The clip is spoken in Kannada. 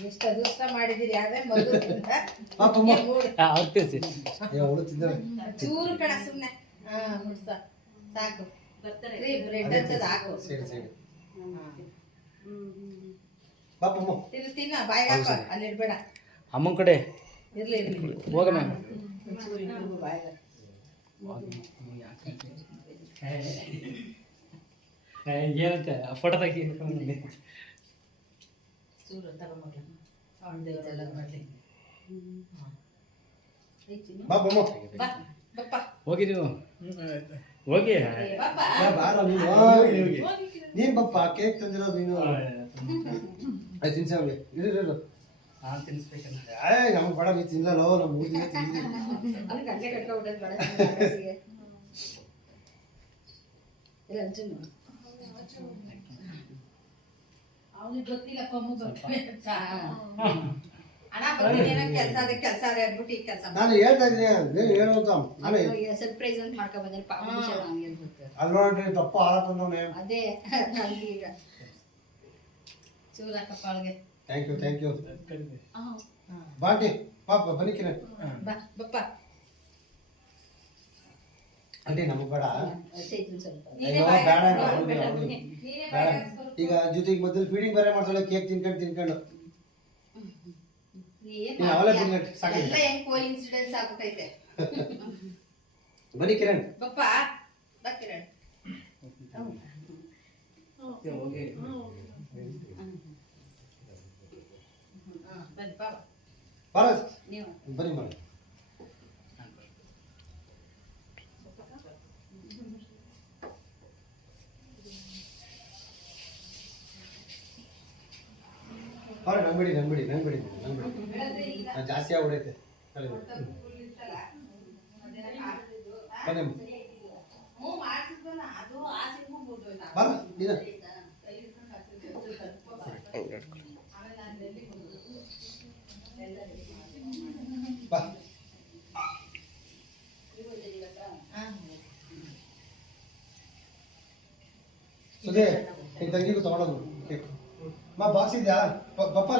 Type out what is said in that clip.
ಎಷ್ಟು ಅದೃಷ್ಟ ಮಾಡಿದಿರಿ ಯಾವ್ದೇ ಮಗು ಚೂರು ಕಣ ಸುಮ್ನೆ ಮುಡ್ಸ ಸಾಕು ಬ್ರೆಡ್ ಹಚ್ಚದ ಹಾಕು ತಿನ್ನ ಬಾಯಿ ಹಾಕ ಅಲ್ಲಿ ಇಡ್ಬೇಡ ಅಮ್ಮನ ಕಡೆ ಇರ್ಲಿ ಇರ್ಲಿ ಹೋಗಮ್ಮ ಏನಂತೆ ಫೋಟೋ ತೆಗಿ ಚೂರು ತಗೊಂಡ್ಲ ಅವನ ದೇವರೆಲ್ಲ ಮಾಡ್ಲಿ ಹೋಗಿ ನೀವು ಹೋಗಿ ನೀನ್ ಬಪ್ಪ ಕೇಕ್ ತಂದಿರೋದು ನೀನು ಆಯ್ತು ತಿನ್ಸವ್ಗೆ ಇರು ನಾನು ತಿನ್ನಿಸ್ಬೇಕಂತ ನಮ್ಗೆ ಬೇಡ ನೀ ತಿನ್ನಲ್ಲ ನಮ್ಮ 3 ದಿನ ತಿಂದಿದ್ದೀವಿ ಅವನಿಗೆ ಗೊತ್ತಿಲ್ಲ ಪಮ್ಮು ಅಣ್ಣ ಬಂದಿದ್ದೇನ ಕೆಲಸ ಅದೇ ಕೆಲಸ ಆಗ್ಬಿಟ್ಟು ಈ ಕೆಲಸ ನಾನು ಹೇಳ್ತಾ ಇದ್ದೀನಿ ಹೇಳು ಅಂತ ಸರ್ಪ್ರೈಸ್ ಅಂತ ಮಾಡ್ಕೊ ಬಂದ್ರೆ ಪಾಪ ಅಲ್ಲಿ ನೋಡ್ರಿ ತಪ್ಪ ಹಾಳಾಕೊಂಡವನೇ ಅದೇ ಈಗ ಚೂರ ಕಪ್ಪಾಳಿಗೆ ಥ್ಯಾಂಕ್ ಯು ಬಾಟಿ ಪಾಪ ಬನ್ನಿ ಕಿರಣ್ ಬಾ ಬಪ್ಪ ಅದೇ ನಮಗೆ ಬೇಡ ಸ್ವಲ್ಪ ಅಯ್ಯೋ ಬೇಡ ಬೇಡ ಈಗ ಜೊತೆಗೆ ಮೊದಲು ಫೀಡಿಂಗ್ ಬೇರೆ ಮಾಡ್ಸಲ್ಲ ಕೇಕ್ ತಿನ್ಕೊಂಡು ಅವಲೇ ಎಲ್ಲ ಹೆಂಗ್ ಕೋಇನ್ಸಿಡೆನ್ಸ್ ಆಗ್ಬಿಟ್ಟೈತೆ ಬನ್ನಿ ಕಿರಣ್ ಬಪ್ಪ ಬಾ ಕಿರಣ್ ಬನ್ನಿ ಬಾ ಭಾರತ್ ನೀವು ಬನ್ನಿ ಮಾಡಿ ಅವ್ರೆ ನಂಬಿಡಿ ಜಾಸ್ತಿ ಆಗ್ಬಿಡೈತೆ ಬನ್ನಿ ಬರ ನೀನು ಬಾ ಸುದೇ ನಿನ್ ತಂಗಿಗೂ ತಗೊಳ್ಳೋದು ಕೇಕ್ ಬಾಕ್ಸ್ ಇದೆಯಾ ಬಪ್ಪ